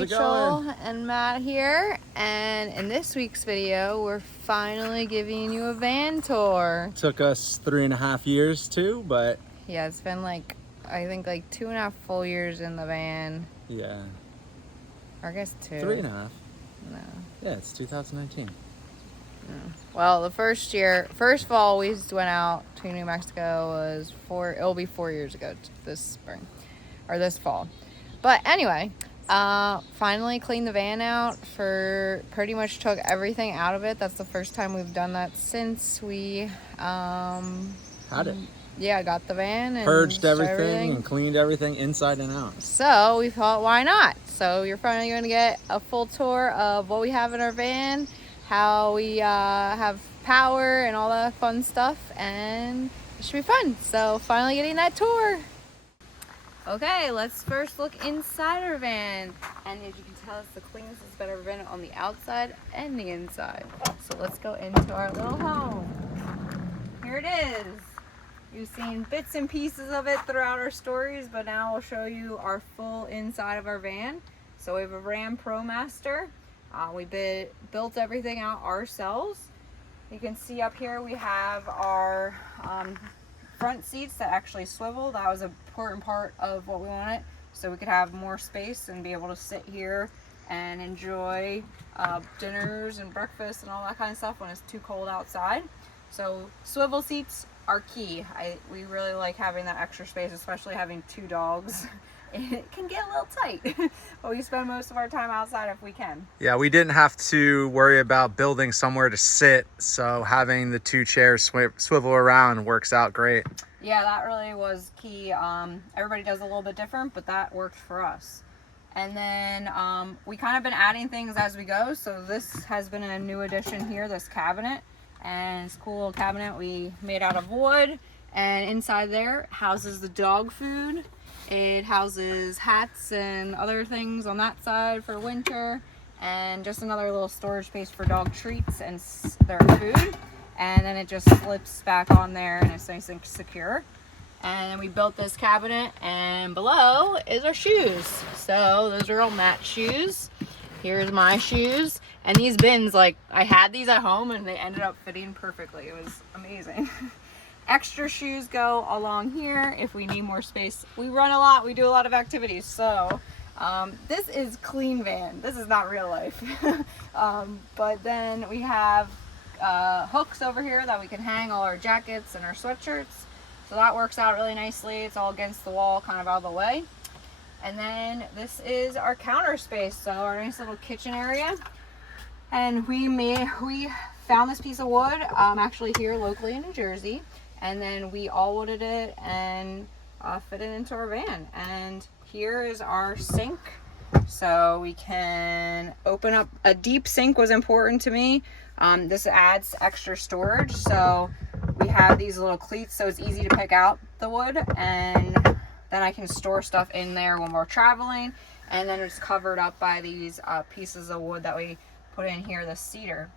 Rachel and Matt here, and in this week's video we're finally giving you a van tour. Took us 3.5 years too, but yeah, it's been like I think like 2.5 full years in the van. Yeah, or I guess 2. 3.5. No. Yeah, it's 2019. Well, the first fall we went out to New Mexico was it'll be 4 years ago this spring or this fall. But anyway, finally cleaned the van out. Pretty much took everything out of it. That's the first time we've done that since we Had it. Yeah, got the van and purged everything and cleaned everything inside and out. So we thought, why not? So you're finally going to get a full tour of what we have in our van, how we have power and all that fun stuff, and it should be fun. So finally getting that tour. Okay, let's first look inside our van. And as you can tell, it's the cleanest it's ever been on the outside and the inside. So let's go into our little home. Here it is. You've seen bits and pieces of it throughout our stories, but now we'll show you our full inside of our van. So we have a Ram ProMaster. We built everything out ourselves. You can see up here we have our front seats that actually swivel. That was an important part of what we wanted, so we could have more space and be able to sit here and enjoy dinners and breakfast and all that kind of stuff when it's too cold outside. So swivel seats are key. We really like having that extra space, especially having 2 dogs. It can get a little tight, but we spend most of our time outside if we can. Yeah, we didn't have to worry about building somewhere to sit, so having the 2 chairs swivel around works out great. Yeah, that really was key. Everybody does a little bit different, but that worked for us. And then we kind of been adding things as we go. So this has been a new addition here, this cabinet. And it's a cool little cabinet we made out of wood. And inside there houses the dog food. It houses hats and other things on that side for winter, and just another little storage space for dog treats and their food. And then it just slips back on there and it's nice and secure. And then we built this cabinet, and below is our shoes. So those are all Matt's shoes. Here's my shoes. And these bins, like, I had these at home and they ended up fitting perfectly. It was amazing. Extra shoes go along here if we need more space. We run a lot, we do a lot of activities, so this is clean van. This is not real life. But then we have hooks over here that we can hang all our jackets and our sweatshirts, so that works out really nicely. It's all against the wall, kind of out of the way. And then this is our counter space, so our nice little kitchen area. And we found this piece of wood actually here locally in New Jersey. And then we all wooded it and fit it into our van. And here is our sink. So we can open up, a deep sink was important to me. This adds extra storage. So we have these little cleats so it's easy to pick out the wood. And then I can store stuff in there when we're traveling. And then it's covered up by these pieces of wood that we put in here, the cedar.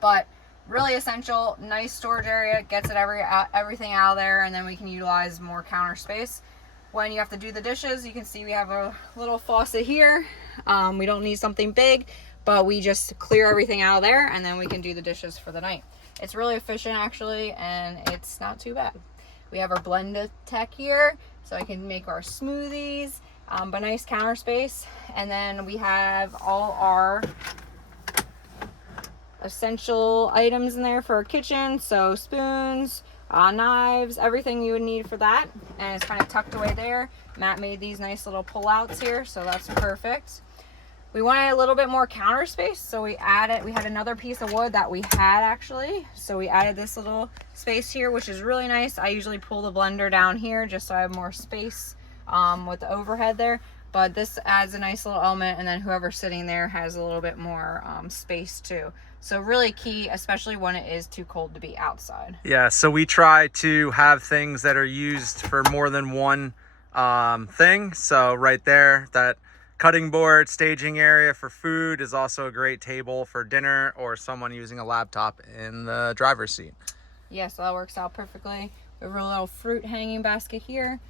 But really essential, nice storage area, gets it everything out of there, and then we can utilize more counter space. When you have to do the dishes, you can see we have a little faucet here. We don't need something big, but we just clear everything out of there, and then we can do the dishes for the night. It's really efficient actually, and it's not too bad. We have our blend tech here, so I can make our smoothies, but nice counter space. And then we have all our essential items in there for our kitchen, so spoons, knives, everything you would need for that, and it's kind of tucked away there. Matt made these nice little pull-outs here, so that's perfect. We wanted a little bit more counter space, so we had another piece of wood that we had actually, so we added this little space here, which is really nice. I usually pull the blender down here just so I have more space with the overhead there. But this adds a nice little element, and then whoever's sitting there has a little bit more space too. So really key, especially when it is too cold to be outside. Yeah, so we try to have things that are used for more than one thing. So right there, that cutting board, staging area for food is also a great table for dinner or someone using a laptop in the driver's seat. Yeah, so that works out perfectly. We have a little fruit hanging basket here.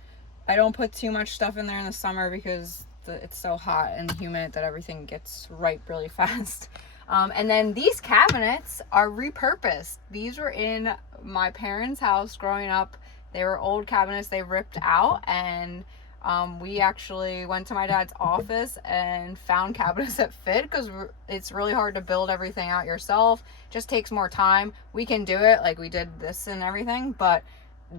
I don't put too much stuff in there in the summer because it's so hot and humid that everything gets ripe really fast. And then these cabinets are repurposed. These were in my parents' house growing up. They were old cabinets they ripped out, and we actually went to my dad's office and found cabinets that fit, because it's really hard to build everything out yourself. It just takes more time. We can do it, like we did this and everything, but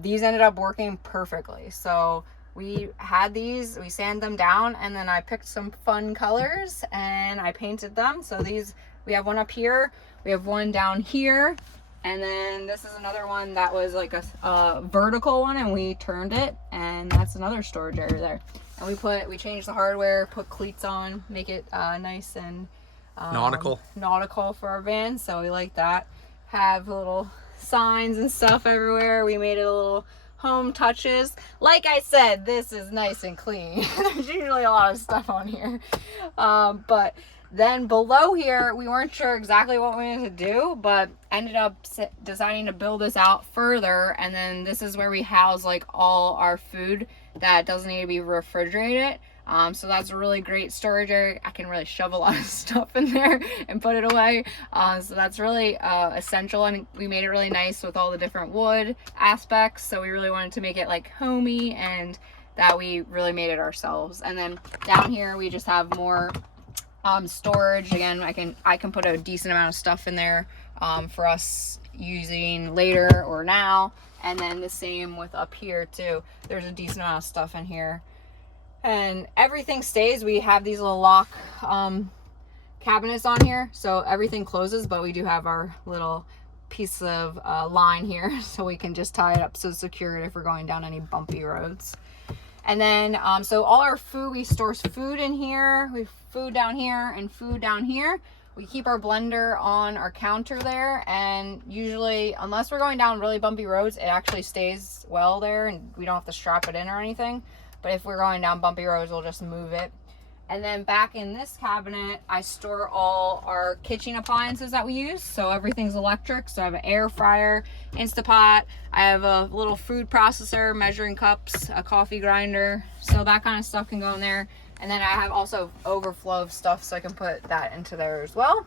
these ended up working perfectly. So we had these, we sanded them down, and then I picked some fun colors and I painted them. So these, we have one up here, we have one down here, and then this is another one that was like a vertical one, and we turned it, and that's another storage area there. And we changed the hardware, put cleats on, make it nice and nautical for our van. So we like that. Have little signs and stuff everywhere. We made it a little home touches. Like I said, this is nice and clean. There's usually a lot of stuff on here, but then below here, we weren't sure exactly what we wanted to do, but ended up deciding to build this out further. And then this is where we house like all our food that doesn't need to be refrigerated. So that's a really great storage area. I can really shove a lot of stuff in there and put it away. So that's really essential, and we made it really nice with all the different wood aspects. So we really wanted to make it like homey, and that we really made it ourselves. And then down here, we just have more storage. Again, I can put a decent amount of stuff in there for us using later or now. And then the same with up here too. There's a decent amount of stuff in here, and everything stays. We have these little lock cabinets on here, so everything closes, but we do have our little piece of line here, so we can just tie it up so secure if we're going down any bumpy roads. And then so all our food, we store food in here, we have food down here and food down here. We keep our blender on our counter there, and usually, unless we're going down really bumpy roads, it actually stays well there and we don't have to strap it in or anything. But if we're going down bumpy roads, we'll just move it. And then back in this cabinet, I store all our kitchen appliances that we use. So everything's electric. So I have an air fryer, Instapot. I have a little food processor, measuring cups, a coffee grinder. So that kind of stuff can go in there. And then I have also overflow of stuff, so I can put that into there as well.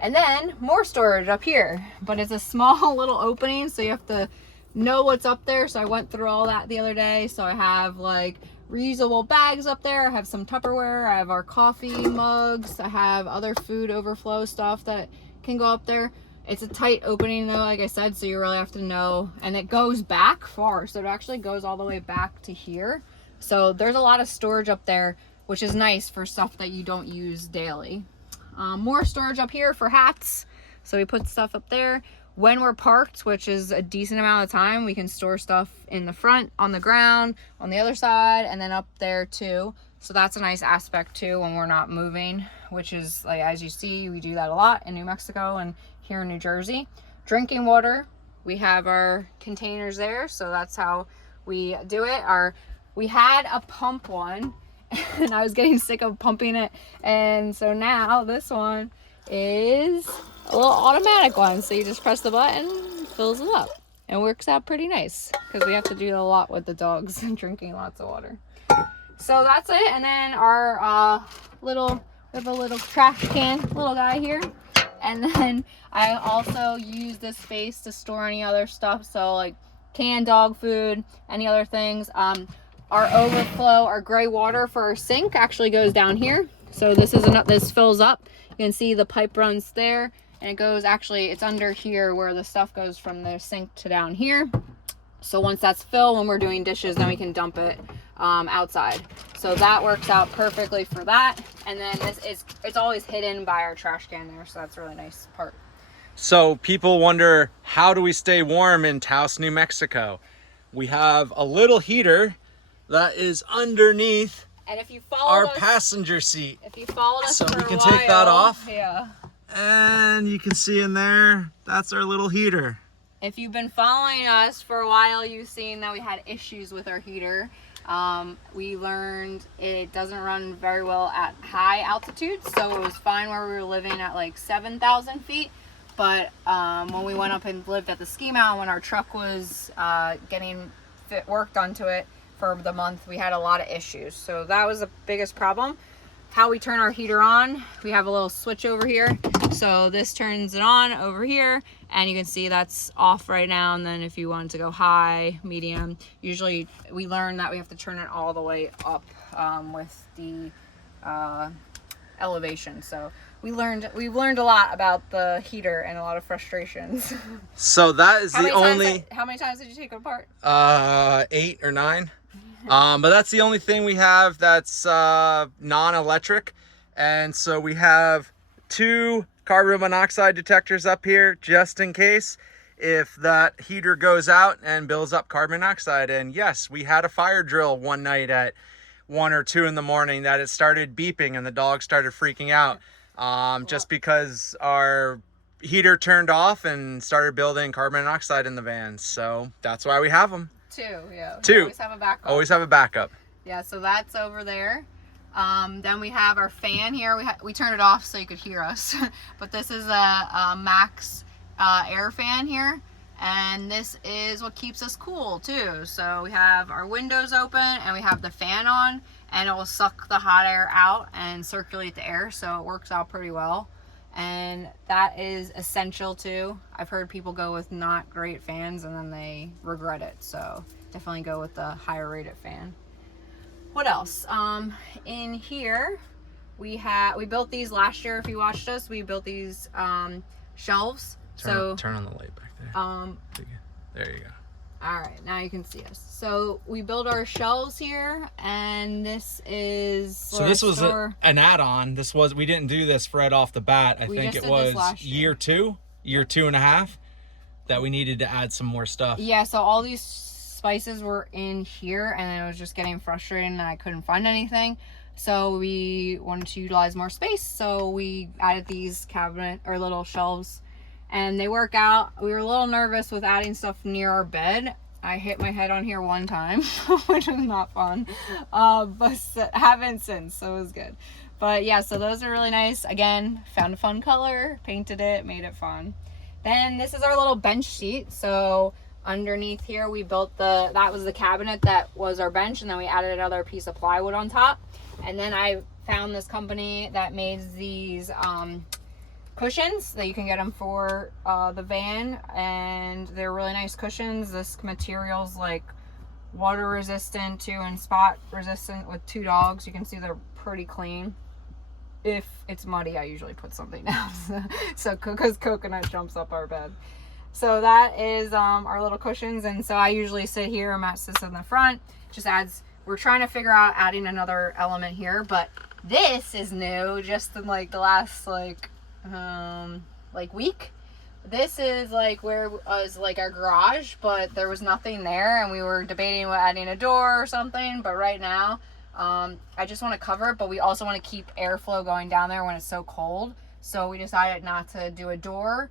And then more storage up here, but it's a small little opening, so you have to know what's up there. So I went through all that the other day. So I have like reusable bags up there. I have some Tupperware. I have our coffee mugs. I have other food overflow stuff that can go up there. It's a tight opening though, like I said, so you really have to know. And it goes back far, so it actually goes all the way back to here. So there's a lot of storage up there, which is nice for stuff that you don't use daily. More storage up here for hats. So we put stuff up there. When we're parked, which is a decent amount of time, we can store stuff in the front, on the ground, on the other side, and then up there too. So that's a nice aspect too when we're not moving, which is, like, as you see, we do that a lot in New Mexico and here in New Jersey. Drinking water, we have our containers there, so that's how we do it. We had a pump one, and I was getting sick of pumping it, and so now this one is a little automatic one. So you just press the button, fills it up, and works out pretty nice, because we have to do a lot with the dogs and drinking lots of water. So that's it. And then our we have a little trash can, little guy here. And then I also use this space to store any other stuff, so like canned dog food, any other things. Our overflow, our gray water for our sink actually goes down here. So this fills up. You can see the pipe runs there, and it goes, actually it's under here where the stuff goes from the sink to down here. So once that's filled, when we're doing dishes, then we can dump it outside. So that works out perfectly for that. And then it's always hidden by our trash can there, so that's a really nice part. So people wonder, how do we stay warm in Taos, New Mexico? We have a little heater that is underneath and if you our passenger seat. If you followed us, so for we can a take that off. Yeah. And you can see in there, that's our little heater. If you've been following us for a while, you've seen that we had issues with our heater. We learned it doesn't run very well at high altitudes, so it was fine where we were living at like 7,000 feet. But when we went up and lived at the ski mountain, when our truck was getting worked onto it, for the month, we had a lot of issues. So that was the biggest problem. How we turn our heater on, we have a little switch over here. So this turns it on over here, and you can see that's off right now. And then if you want to go high, medium, usually we learned that we have to turn it all the way up with the elevation. So we've learned a lot about the heater and a lot of frustrations. So that is the only. How many times did you take it apart? 8 or 9. But that's the only thing we have that's non-electric. And so we have 2 carbon monoxide detectors up here just in case if that heater goes out and builds up carbon monoxide. And yes, we had a fire drill one night at 1 or 2 in the morning that it started beeping and the dog started freaking out just because our heater turned off and started building carbon monoxide in the van. So that's why we have them. 2, yeah. 2. Always have a backup. Always have a backup. Yeah, so that's over there. Then we have our fan here. We turned it off so you could hear us. But this is a Max air fan here. And this is what keeps us cool too. So we have our windows open and we have the fan on, and it will suck the hot air out and circulate the air. So it works out pretty well. And that is essential too. I've heard people go with not great fans and then they regret it. So definitely go with the higher rated fan. What else? In here we built these last year. If you watched us, we built these shelves. Turn on the light back there. There you go. All right, now you can see us. So we built our shelves here, and this is. So this was an add-on. We didn't do this right off the bat. I think it was year 2.5 that we needed to add some more stuff. Yeah. So all these spices were in here, and it was just getting frustrating, and I couldn't find anything. So we wanted to utilize more space, so we added these cabinet or little shelves. And they work out. We were a little nervous with adding stuff near our bed. I hit my head on here one time, which was not fun. But haven't since, so it was good. But yeah, so those are really nice. Again, found a fun color, painted it, made it fun. Then this is our little bench seat. So underneath here, we built that was the cabinet that was our bench, and then we added another piece of plywood on top. And then I found this company that made these cushions that you can get them for the van, and they're really nice cushions. This material's like water resistant too and spot resistant with 2 dogs. You can see they're pretty clean. If it's muddy, I usually put something down so because coconut jumps up our bed. So that is our little cushions, and so I usually sit here and Matt sits in the front. Just adds, we're trying to figure out adding another element here, but this is new just in like the last week. This is like where was like our garage, but there was nothing there, and we were debating about adding a door or something. But right now I just want to cover it, but we also want to keep airflow going down there when it's so cold. So we decided not to do a door.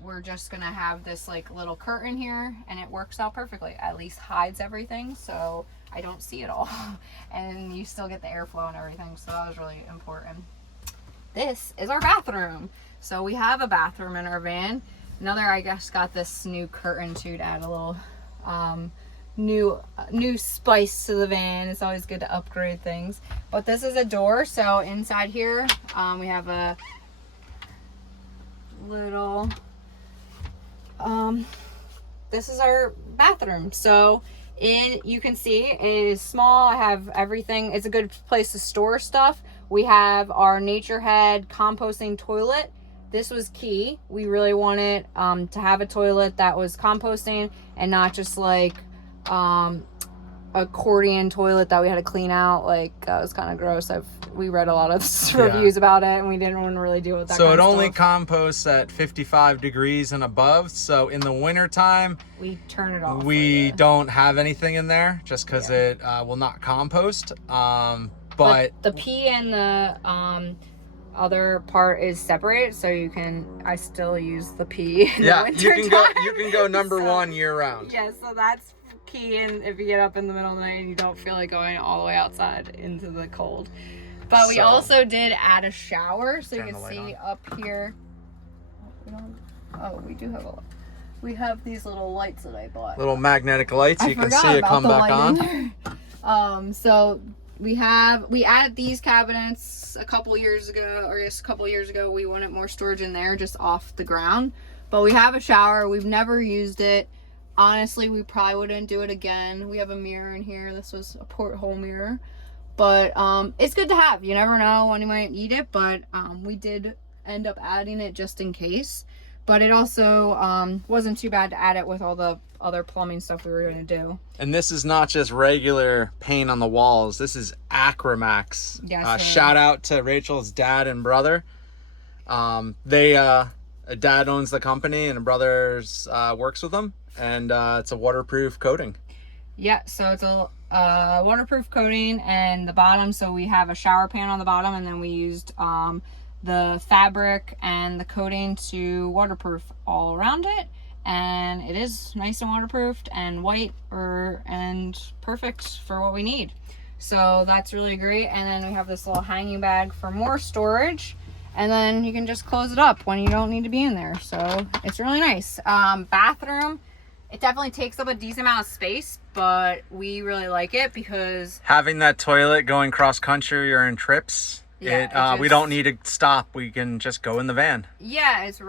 We're just gonna have this like little curtain here, and it works out perfectly. At least hides everything, so I don't see it all and you still get the airflow and everything. So that was really important. This is our bathroom. So we have a bathroom in our van. I guess got this new curtain too to add a little new spice to the van. It's always good to upgrade things. But this is a door. So inside here we have a little this is our bathroom. So you can see it is small. I have everything. It's a good place to store stuff. We have our Nature Head composting toilet. This was key. We really wanted to have a toilet that was composting and not just like accordion toilet that we had to clean out. Like that was kind of gross. We read a lot of reviews about it, and we didn't want to really deal with that. So it only composts at 55 degrees and above. So in the winter time, we turn it off. We don't have anything in there just because it will not compost. But the pee and the other part is separated, so I still use the pee in the winter you can go number 1 year round. Yeah, so that's key. And if you get up in the middle of the night and you don't feel like going all the way outside into the cold. But we also did add a shower, so you can see up here. We do have a we have these little lights that I bought. Little magnetic lights. You can forgot see it about come the back light on. in there. So we added these cabinets a couple years ago, or just a couple years ago. We wanted more storage in there, just off the ground. But we have a shower. We've never used it. Honestly, we probably wouldn't do it again. We have a mirror in here. This was a porthole mirror. But it's good to have. You never know when you might need it. But we did end up adding it just in case. But it also wasn't too bad to add it with all the other plumbing stuff we were going to do. And this is not just regular paint on the walls. This is Acromax. Yes, shout out to Rachel's dad and brother. A dad owns the company and a brother's works with them. And it's a waterproof coating. Yeah, so it's a waterproof coating and the bottom. So we have a shower pan on the bottom, and then we used the fabric and the coating to waterproof all around it. And it is nice and waterproofed and white and perfect for what we need. So that's really great. And then we have this little hanging bag for more storage. And then you can just close it up when you don't need to be in there. So it's really nice. Bathroom. It definitely takes up a decent amount of space, but we really like it because having that toilet going cross country or in trips, yeah, we don't need to stop. We can just go in the van. Yeah, it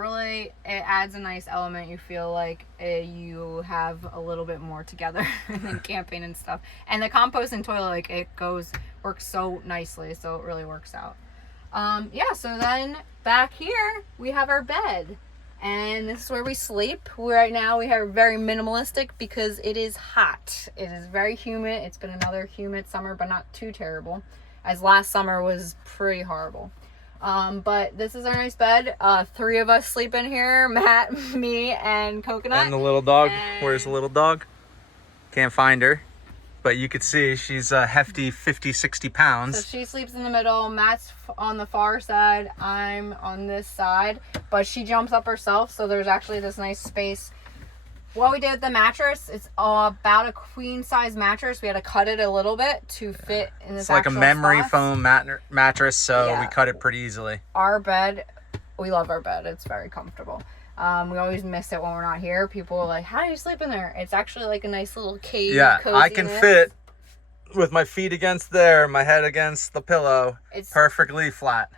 adds a nice element. You feel like you have a little bit more together than camping and stuff. And the composting toilet, like works so nicely, so it really works out. Yeah, so then back here we have our bed. And this is where we sleep. Right now we are very minimalistic because it is hot. It is very humid. It's been another humid summer, but not too terrible, as last summer was pretty horrible. But this is our nice bed. 3 of us sleep in here. Matt, me, and Coconut. And the little dog. Where's the little dog? Can't find her. But you could see she's a hefty 50, 60 pounds. So she sleeps in the middle. Matt's on the far side. I'm on this side. But she jumps up herself. So there's actually this nice space. What we did with the mattress, it's about a queen size mattress. We had to cut it a little bit to fit in this. It's like a memory foam mattress. So Yeah. we cut it pretty easily. Our bed, we love our bed. It's very comfortable. We always miss it when we're not here. People are like, how do you sleep in there? It's actually like a nice little cave. Yeah, I can coziness. fit with my feet against there, my head against the pillow. It's perfectly flat.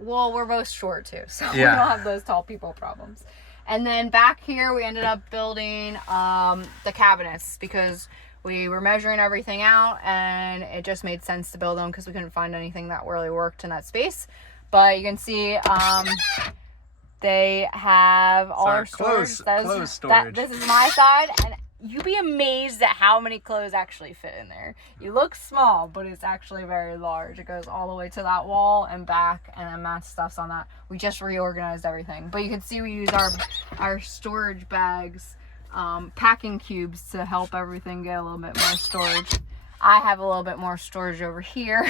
Well, we're both short too, so Yeah. we don't have those tall people problems. And then back here, we ended up building the cabinets because we were measuring everything out, and it just made sense to build them because we couldn't find anything that really worked in that space. But you can see they have all our storage. Clothes storage. This is my side, and you'd be amazed at how many clothes actually fit in there. You look small, but it's actually very large. It goes all the way to that wall and back, and then Matt's stuff's on that. We just reorganized everything. But you can see we use our storage bags, packing cubes to help everything get a little bit more storage. I have a little bit more storage over here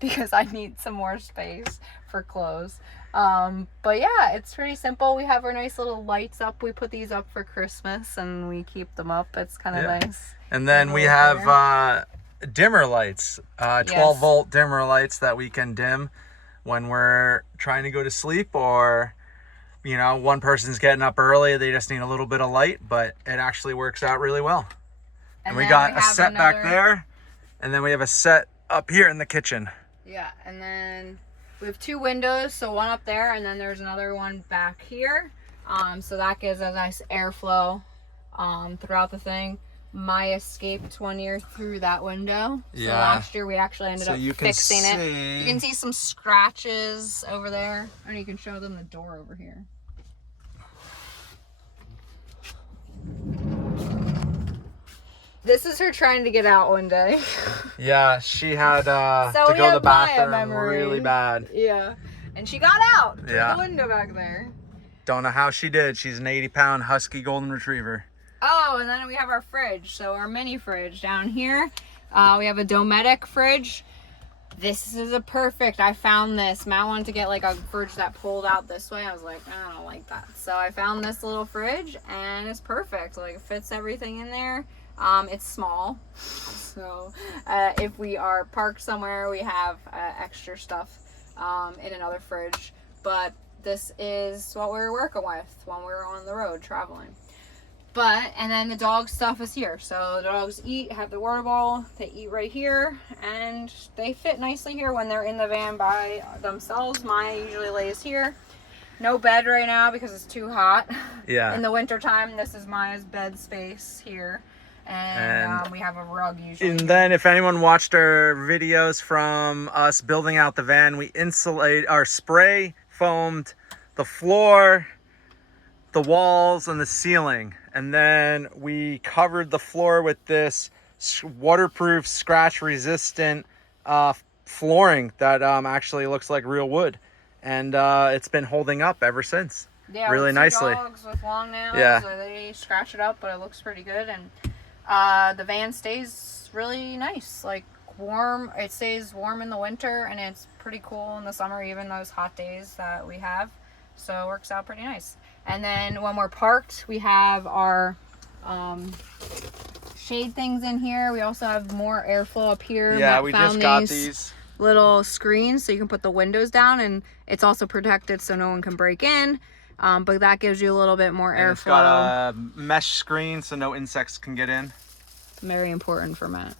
because I need some more space for clothes. But yeah, it's pretty simple. We have our nice little lights up. We put these up for Christmas and we keep them up. It's kind of nice. And then we have dimmer lights, 12 volt dimmer lights that we can dim when we're trying to go to sleep, or one person's getting up early, they just need a little bit of light, but it actually works out really well. And we got a set back there, and then we have a set up here in the kitchen. Yeah, and then we have 2 windows, so one up there, and then there's another one back here. So that gives a nice airflow throughout the thing. Maya escaped one year through that window. So last year we actually ended up fixing it. You can see some scratches over there, and you can show them the door over here. This is her trying to get out one day. Yeah, she had to So go to the bathroom really bad. Yeah. And she got out through Yeah. the window back there. Don't know how she did. She's an 80-pound husky golden retriever. Oh, and then we have our fridge. So our mini fridge down here. We have a Dometic fridge. This is I found this. Matt wanted to get like a fridge that pulled out this way. I was like, I don't like that. So I found this little fridge, and it's perfect. Like, it fits everything in there. It's small, so if we are parked somewhere, we have extra stuff in another fridge. But this is what we were working with when we were on the road traveling. And then the dog stuff is here. So the dogs have the water bottle, they eat right here, and they fit nicely here when they're in the van by themselves. Maya usually lays here. No bed right now because it's too hot. Yeah. In the winter time, this is Maya's bed space here. And we have a rug usually. And then if anyone watched our videos from us building out the van, we spray foamed the floor, the walls, and the ceiling. And then we covered the floor with this waterproof, scratch resistant flooring that actually looks like real wood. And it's been holding up ever since. Yeah, really nicely. Dogs with long nails. Yeah. So they scratch it up, but it looks pretty good. And the van stays really nice, like warm. It stays warm in the winter, and it's pretty cool in the summer, even those hot days that we have. So it works out pretty nice. And then when we're parked, we have our shade things in here. We also have more airflow up here. Yeah, Matt we found just got these little screens so you can put the windows down, and it's also protected so no one can break in. But that gives you a little bit more airflow. It's got a mesh screen so no insects can get in. Very important for Matt.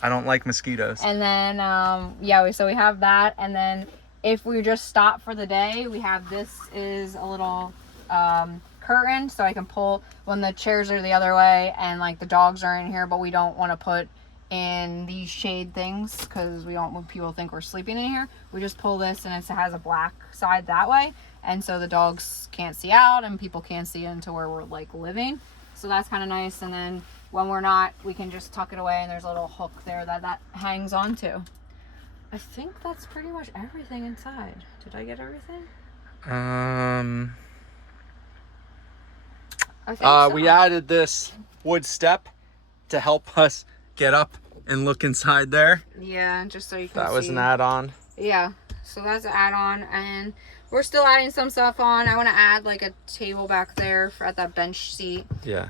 I don't like mosquitoes. And then, so we have that. And then if we just stop for the day, we have this is a little curtain so I can pull when the chairs are the other way and like the dogs are in here, but we don't want to put in these shade things because we don't want people to think we're sleeping in here. We just pull this and it has a black side that way. And so the dogs can't see out and people can't see into where we're like living. So that's kind of nice. And then when we're not, we can just tuck it away and there's a little hook there that hangs onto. I think that's pretty much everything inside. Did I get everything? I think so. We added this wood step to help us get up and look inside there. Yeah, just so you can see. That was an add-on. Yeah, so that's an add-on, and we're still adding some stuff on. I want to add like a table back there at that bench seat. Yeah.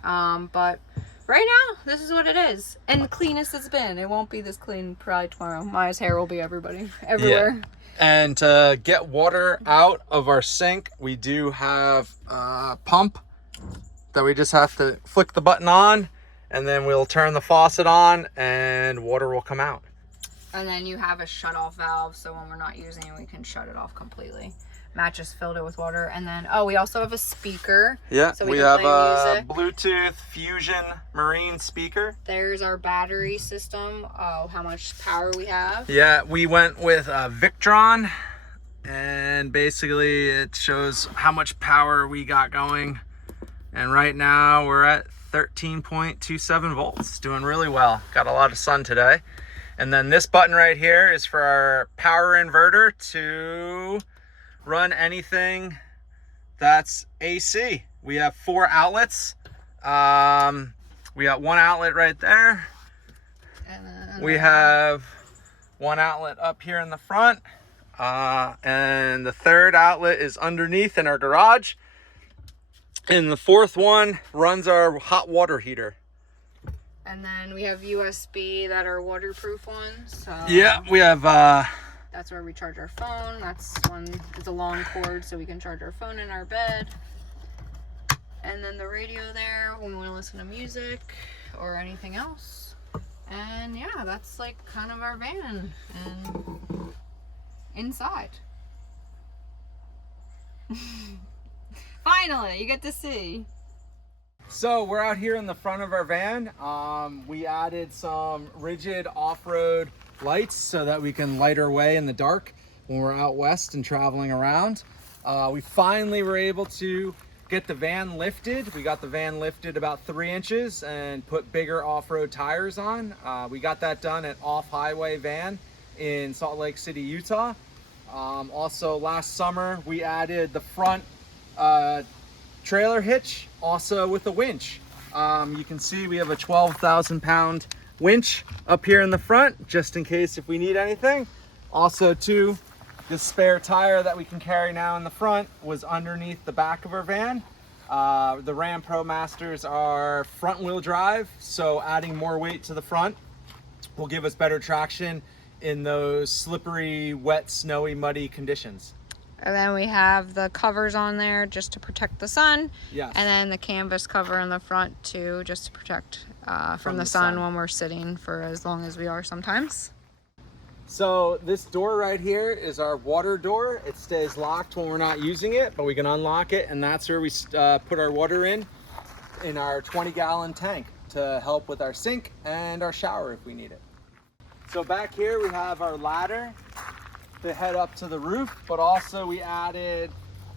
But right now, this is what it is. And the cleanest it's been. It won't be this clean probably tomorrow. Maya's hair will be everywhere. Yeah. And to get water out of our sink, we do have a pump that we just have to flick the button on, and then we'll turn the faucet on and water will come out. And then you have a shut-off valve, so when we're not using it, we can shut it off completely. Matt just filled it with water. And then, we also have a speaker. Yeah, so we can have play a Bluetooth Fusion Marine speaker. There's our battery system. Oh, how much power we have. Yeah, we went with Victron, and basically it shows how much power we got going. And right now we're at 13.27 volts, doing really well. Got a lot of sun today. And then this button right here is for our power inverter to run anything that's AC. We have 4 outlets. We got 1 outlet right there. We have 1 outlet up here in the front. And the 3rd outlet is underneath in our garage. And the 4th one runs our hot water heater. And then we have USB that are waterproof ones. So Yeah, we have that's where we charge our phone. That's one, it's a long cord so we can charge our phone in our bed. And then the radio there when we want to listen to music or anything else. And yeah, that's like kind of our van and inside. Finally, you get to see. So we're out here in the front of our van. We added some rigid off-road lights so that we can light our way in the dark when we're out west and traveling around. We finally were able to get the van lifted. We got the van lifted about 3 inches and put bigger off-road tires on. We got that done at Off Highway Van in Salt Lake City, Utah. Also last summer we added the front trailer hitch, also with a winch. You can see we have a 12,000 pound winch up here in the front, just in case if we need anything. Also too, the spare tire that we can carry now in the front was underneath the back of our van. The Ram Pro Masters are front wheel drive, so adding more weight to the front will give us better traction in those slippery, wet, snowy, muddy conditions. And then we have the covers on there just to protect the sun. Yes. And then the canvas cover in the front too, just to protect from the sun when we're sitting for as long as we are sometimes. So this door right here is our water door. It stays locked when we're not using it, but we can unlock it, and that's where we put our water in our 20-gallon tank to help with our sink and our shower if we need it. So back here we have our ladder to head up to the roof, but also we added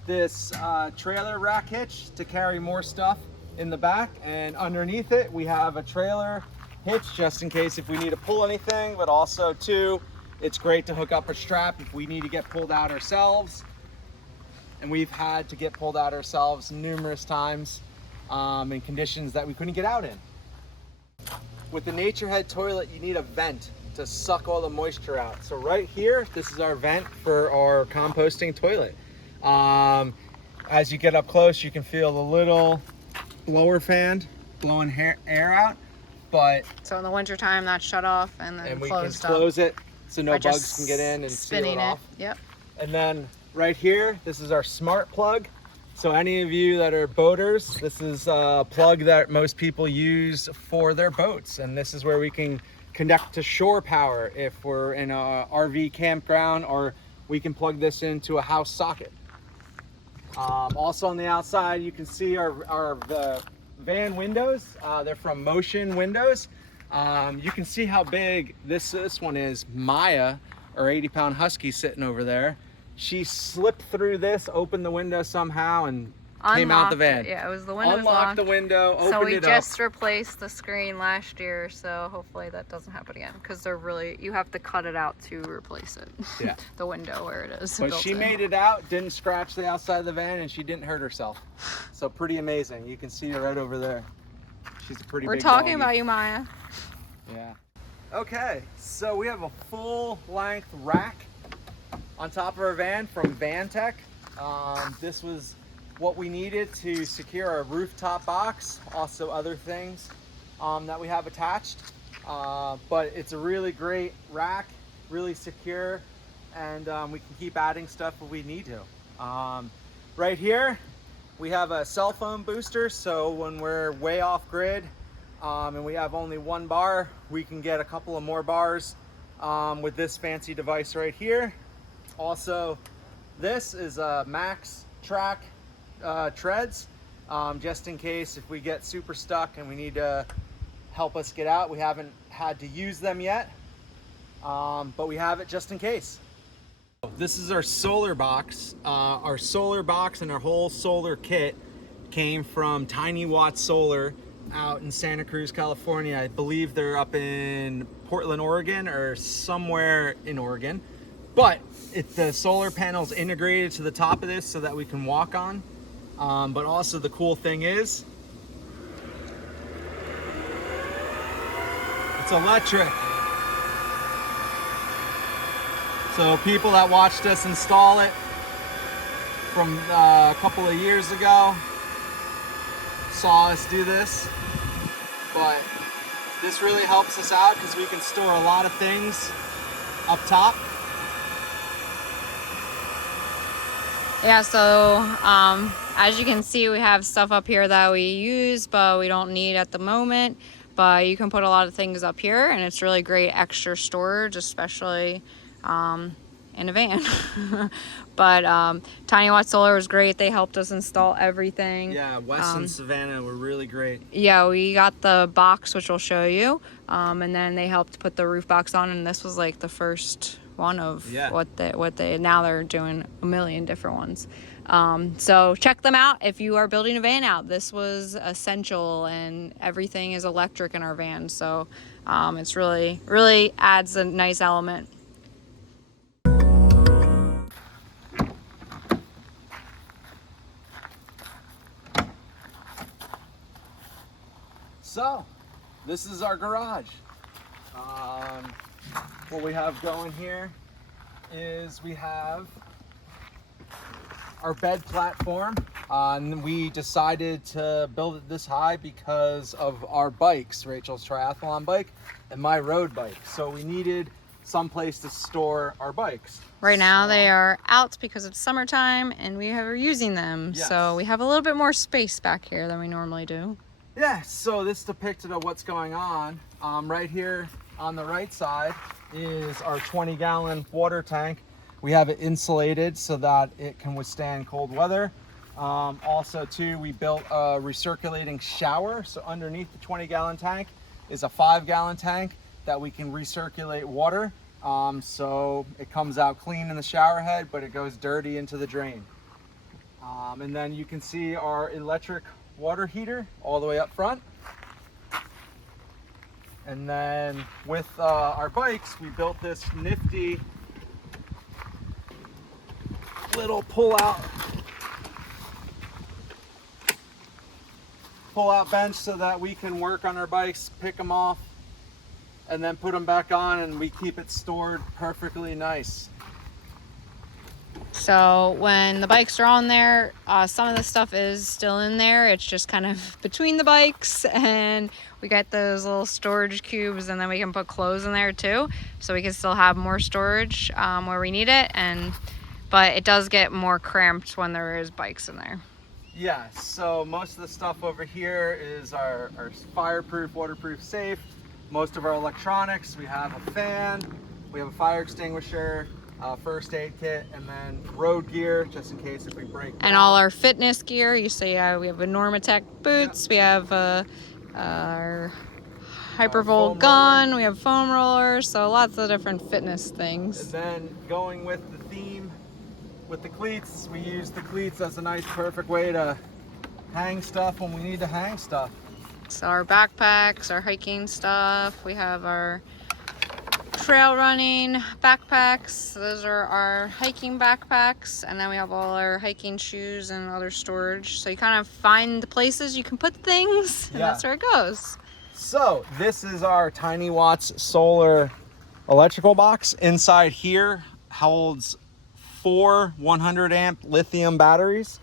this trailer rack hitch to carry more stuff in the back, and underneath it we have a trailer hitch just in case if we need to pull anything, but also too, it's great to hook up a strap if we need to get pulled out ourselves. And we've had to get pulled out ourselves numerous times in conditions that we couldn't get out in. With the Nature Head toilet, you need a vent to suck all the moisture out. So right here, this is our vent for our composting toilet. As you get up close, you can feel the little blower fan blowing air out. But so in the winter time, that's shut off and then we closed can up. close it so no bugs can get in and spinning seal it off. Yep. And then right here, this is our smart plug. So any of you that are boaters, this is a plug that most people use for their boats. And this is where we can connect to shore power if we're in a RV campground, or we can plug this into a house socket. Also on the outside, you can see the van windows. They're from Motion Windows. You can see how big this one is. Maya, our 80-pound husky sitting over there, she slipped through this, opened the window somehow, and came out the van. Yeah, it was the window. Unlocked the window, opened it up. So we just replaced the screen last year, so hopefully that doesn't happen again, because you have to cut it out to replace it. Yeah. The window where it is. But she made it out, didn't scratch the outside of the van, and she didn't hurt herself. So pretty amazing. You can see her right over there. She's a pretty big We're talking doggy. about you, Maya. Yeah. Okay, so we have a full-length rack on top of our van from Vantech. This was what we needed to secure our rooftop box, also other things that we have attached. But it's a really great rack, really secure, and we can keep adding stuff if we need to. Right here, we have a cell phone booster, so when we're way off grid and we have only one bar, we can get a couple of more bars with this fancy device right here. Also, this is a Max Track treads, just in case if we get super stuck and we need to help us get out. We haven't had to use them yet, but we have it just in case. This is our solar box. Our solar box and our whole solar kit came from Tiny Watt Solar out in Santa Cruz, California. I believe they're up in Portland, Oregon, or somewhere in Oregon. But the solar panel's integrated to the top of this so that we can walk on. But also the cool thing is, it's electric. So people that watched us install it from a couple of years ago saw us do this. But this really helps us out because we can store a lot of things up top. Yeah, so as you can see, we have stuff up here that we use but we don't need at the moment, but you can put a lot of things up here and it's really great extra storage, especially in a van. But Tiny Watt Solar was great. They helped us install everything. Yeah, Wes and Savannah were really great. Yeah, we got the box, which we'll show you, and then they helped put the roof box on, and this was like the first one of what they now they're doing a million different ones. So check them out if you are building a van out. This was essential, and everything is electric in our van, so it's really adds a nice element. So this is our garage. What we have going here is we have our bed platform. And we decided to build it this high because of our bikes, Rachel's triathlon bike and my road bike. So we needed someplace to store our bikes. Right now So- they are out because it's summertime and we are using them. Yes. So we have a little bit more space back here than we normally do. Yeah, so this depicted of what's going on. Right here on the right side is our 20-gallon water tank. We have it insulated so that it can withstand cold weather. Also too, we built a recirculating shower. So underneath the 20-gallon tank is a 5-gallon tank that we can recirculate water. So it comes out clean in the shower head, but it goes dirty into the drain. And then you can see our electric water heater all the way up front. And then with our bikes, we built this nifty little pull out bench so that we can work on our bikes, pick them off, and then put them back on, and we keep it stored perfectly nice. So when the bikes are on there, some of the stuff is still in there. It's just kind of between the bikes, and we got those little storage cubes, and then we can put clothes in there too, so we can still have more storage where we need it. But it does get more cramped when there is bikes in there. Yeah, so most of the stuff over here is our fireproof, waterproof safe. Most of our electronics, we have a fan, we have a fire extinguisher, first aid kit, and then road gear just in case if we break down. And all our fitness gear. You see, we have a Normatec boots. Yep. We have our Hypervolt foam gun. roller. We have foam rollers. So lots of different fitness And things. then going with the theme, with the cleats, we use the cleats as a nice perfect way to hang stuff when we need to hang stuff. So our backpacks, our hiking stuff. We have our trail running backpacks. Those are our hiking backpacks. And then we have all our hiking shoes and other storage. So you kind of find the places you can put things, and Yeah. that's where it goes. So this is our Tiny Watts solar electrical box. Inside here holds 4 100 amp lithium batteries.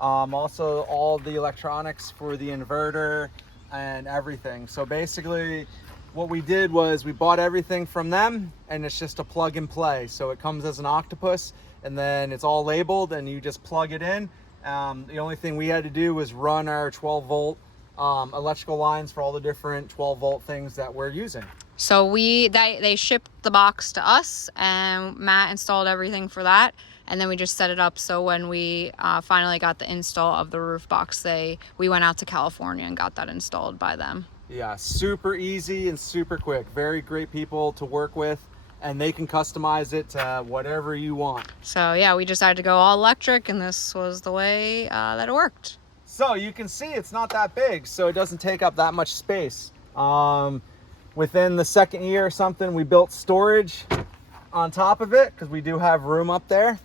Also all the electronics for the inverter and everything. So basically what we did was we bought everything from them, and it's just a plug and play. So it comes as an octopus, and then it's all labeled, and you just plug it in. The only thing we had to do was run our 12 volt electrical lines for all the different 12 volt things that we're using. So they shipped the box to us, and Matt installed everything for that, and then we just set it up. So when we finally got the install of the roof box, we went out to California and got that installed by them. Yeah, super easy and super quick. Very great people to work with, and they can customize it to whatever you want. So yeah, we decided to go all electric, and this was the way that it worked. So you can see it's not that big, so it doesn't take up that much space. Within the second year or something, we built storage on top of it because we do have room up there.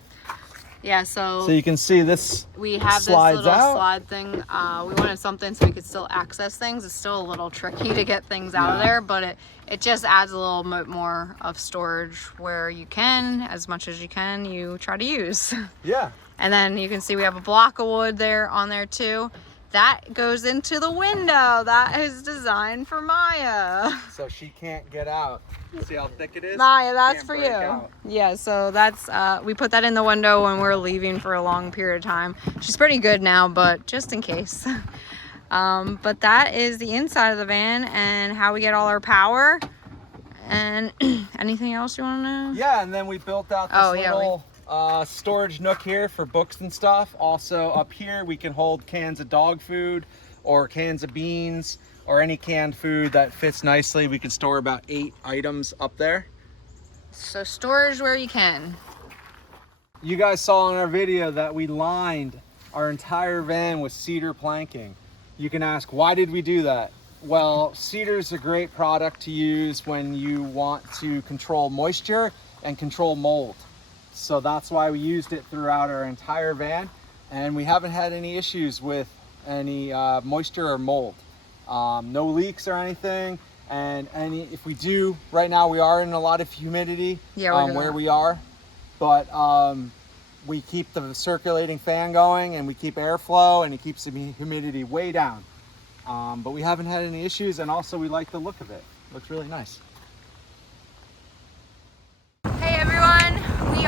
Yeah, So you can see this we have this slides little out. slide thing. We wanted something so we could still access things. It's still a little tricky to get things out of Yeah. there, but it just adds a little bit more of storage where you can, as much as you can, you try to use. Yeah. And then you can see we have a block of wood there on there too. That goes into the window. That is designed for Maya. So she can't get out. See how thick it is? Maya, that's Can't for break you. out. Yeah, so that's we put that in the window when we're leaving for a long period of time. She's pretty good now, but just in case. But that is the inside of the van and how we get all our power. And anything else you want to know? Yeah, and then we built out this Oh, yeah, little storage nook here for books and stuff. Also up here we can hold cans of dog food or cans of beans or any canned food that fits nicely. We can store about 8 items up there. So storage where you can. You guys saw in our video that we lined our entire van with cedar planking. You can ask, why did we do that? Well, cedar is a great product to use when you want to control moisture and control mold. So that's why we used it throughout our entire van, and we haven't had any issues with any moisture or mold. No leaks or anything, and if we do, right now we are in a lot of humidity where we are, but we keep the circulating fan going and we keep airflow, and it keeps the humidity way down. But we haven't had any issues, and also we like the look of it. Looks really nice.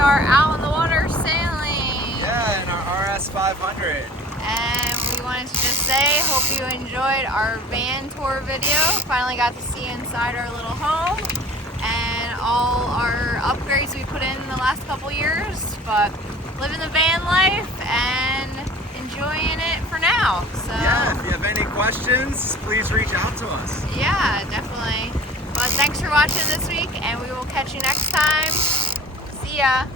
are out on the water sailing. Yeah, in our RS 500. And we wanted to just say, hope you enjoyed our van tour video. Finally got to see inside our little home and all our upgrades we put in the last couple years. But living the van life and enjoying it for now. So Yeah, if you have any questions, please reach out to us. yeah, definitely. But thanks for watching this week, and we will catch you next time. See ya.